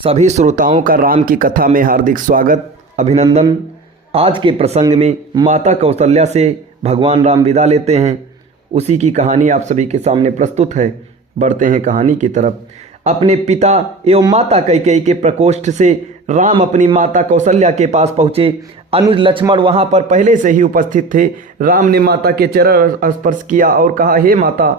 सभी श्रोताओं का राम की कथा में हार्दिक स्वागत अभिनंदन। आज के प्रसंग में माता कौशल्या से भगवान राम विदा लेते हैं। उसी की कहानी आप सभी के सामने प्रस्तुत है। बढ़ते हैं कहानी की तरफ। अपने पिता एवं माता कैकेयी के प्रकोष्ठ से राम अपनी माता कौशल्या के पास पहुँचे। अनुज लक्ष्मण वहाँ पर पहले से ही उपस्थित थे। राम ने माता के चरण स्पर्श किया और कहा, हे माता।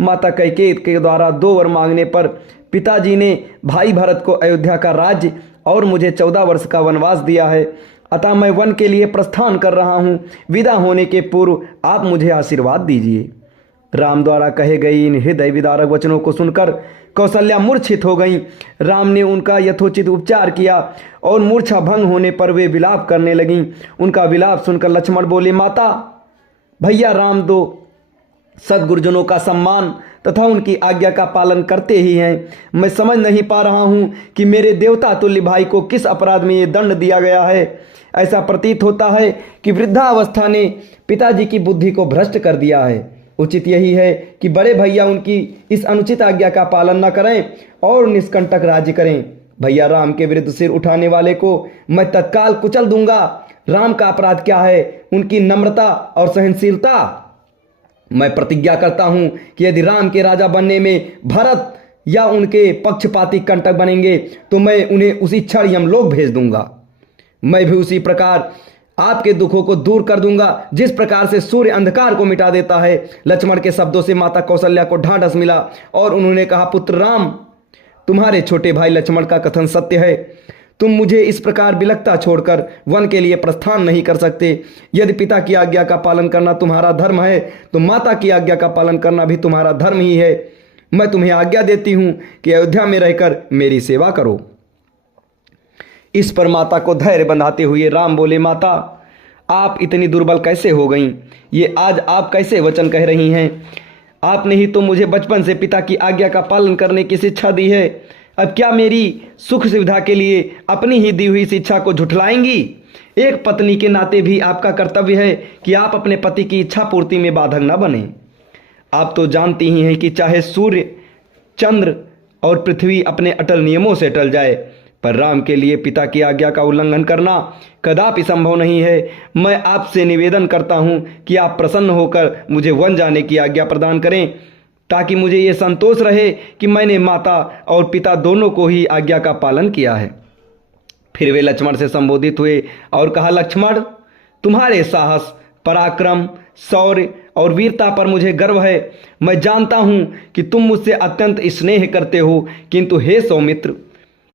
माता कैकेयी के द्वारा 2 वर मांगने पर पिताजी ने भाई भरत को अयोध्या का राज्य और मुझे 14 वर्ष का वनवास दिया है, अतः मैं वन के लिए प्रस्थान कर रहा हूँ। विदा होने के पूर्व आप मुझे आशीर्वाद दीजिए। राम द्वारा कहे गए इन हृदय विदारक वचनों को सुनकर कौशल्या मूर्छित हो गईं। राम ने उनका यथोचित उपचार किया और मूर्छा भंग होने पर वे विलाप करने लगीं। उनका विलाप सुनकर लक्ष्मण बोले, माता, भैया राम दो सद्गुरुजनों का सम्मान तथा उनकी आज्ञा का पालन करते ही हैं। मैं समझ नहीं पा रहा हूँ कि मेरे देवता तुल्य भाई को किस अपराध में ये दंड दिया गया है। ऐसा प्रतीत होता है कि वृद्धावस्था ने पिताजी की बुद्धि को भ्रष्ट कर दिया है। उचित यही है कि बड़े भैया उनकी इस अनुचित आज्ञा का पालन न करें और निष्कंटक राज्य करें। भैया राम के विरुद्ध सिर उठाने वाले को मैं तत्काल कुचल दूंगा। राम का अपराध क्या है? उनकी नम्रता और सहनशीलता। मैं प्रतिज्ञा करता हूं कि यदि राम के राजा बनने में भरत या उनके पक्षपाती कंटक बनेंगे तो मैं उन्हें उसी क्षण यमलोक भेज दूंगा। मैं भी उसी प्रकार आपके दुखों को दूर कर दूंगा जिस प्रकार से सूर्य अंधकार को मिटा देता है। लक्ष्मण के शब्दों से माता कौशल्या को ढांढस मिला और उन्होंने कहा, पुत्र राम, तुम्हारे छोटे भाई लक्ष्मण का कथन सत्य है। तुम मुझे इस प्रकार बिलखता छोड़कर वन के लिए प्रस्थान नहीं कर सकते। यदि पिता की आज्ञा का पालन करना तुम्हारा धर्म है तो माता की आज्ञा का पालन करना भी तुम्हारा धर्म ही है। मैं तुम्हें आज्ञा देती हूं कि अयोध्या में रहकर मेरी सेवा करो। इस पर माता को धैर्य बंधाते हुए राम बोले, माता, आप इतनी दुर्बल कैसे हो गईं? ये आज आप कैसे वचन कह रही हैं? आपने ही तो मुझे बचपन से पिता की आज्ञा का पालन करने की शिक्षा दी है। अब क्या मेरी सुख सुविधा के लिए अपनी ही दी हुई शिक्षा को झुठलाएंगी? एक पत्नी के नाते भी आपका कर्तव्य है कि आप अपने पति की इच्छा पूर्ति में बाधक न बने। आप तो जानती ही हैं कि चाहे सूर्य, चंद्र और पृथ्वी अपने अटल नियमों से टल जाए, पर राम के लिए पिता की आज्ञा का उल्लंघन करना कदापि संभव नहीं है। मैं आपसे निवेदन करता हूं कि आप प्रसन्न होकर मुझे वन जाने की आज्ञा प्रदान करें, ताकि मुझे ये संतोष रहे कि मैंने माता और पिता दोनों को ही आज्ञा का पालन किया है। फिर वे लक्ष्मण से संबोधित हुए और कहा, लक्ष्मण, तुम्हारे साहस, पराक्रम, शौर्य और वीरता पर मुझे गर्व है। मैं जानता हूं कि तुम मुझसे अत्यंत स्नेह करते हो, किंतु हे सौमित्र,